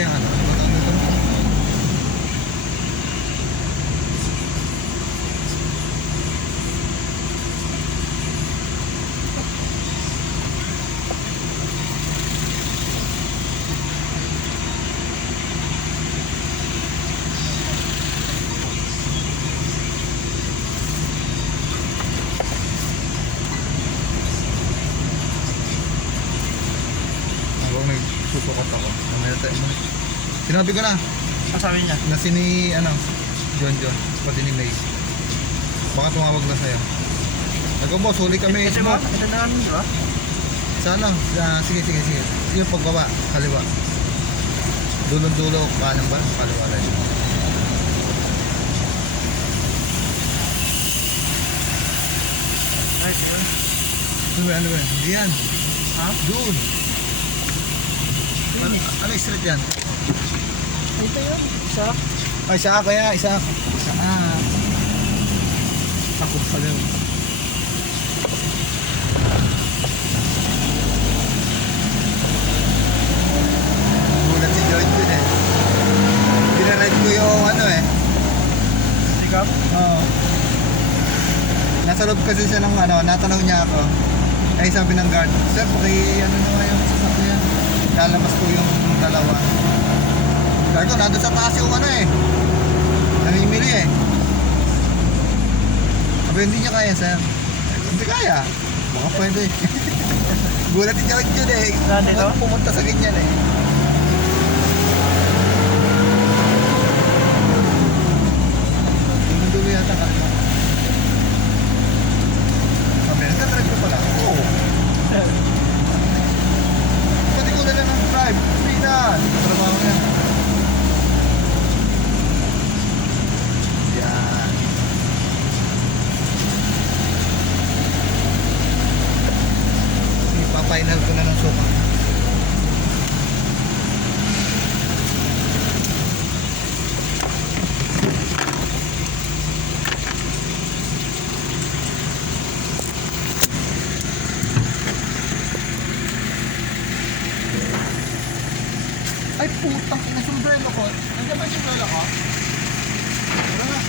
yung ano? Nagsusukot ako. Mamaya tayo. Sinabi ko na. Ang sabi niya? Na si ni, ano, John John. Pati ni May. Baka tumawag na sa'yo. Nagko boss, huli kami. Ito ba? Ito na namin, di ba? Sana. Ah, sige, sige, sige. Sige, pagbaba. Kaliwa. Dulong-dulo. Kanan ba? Kaliwa rin. Ay, yun. Ano ba? Ano ba? Hindi yan. Ha? Doon. Ano, street yan? Ito yun. Isa. Ay, isa kaya. Isa. Isa. Ah. Ako pala. Gulat si George yun eh. Pinaride ko yung ano eh. Sikap. Oo. Nasa loob kasi siya ng ano, natanong niya ako. Ay sabi ng guard, Sir, paki ano na nga yung sasakyan. Lalabas ko yung dalawa. Ko, nandun sa taas yung ano eh. Namimili eh. Sabi, hindi niya kaya, sir. Hindi kaya. Baka pwede. Gulat ni George yun eh. Pumunta sa ganyan eh. Yung dulo yata kanina. Sabi, nagka-drive ka pala? Oo. Pwede ko na lang ng drive. Free na. Trabaho yan. Yan. Ipa-final ko na ng suka. Ay putang ina sombrero ko. Nandiyan ba yung sombrero ko? Wala nga.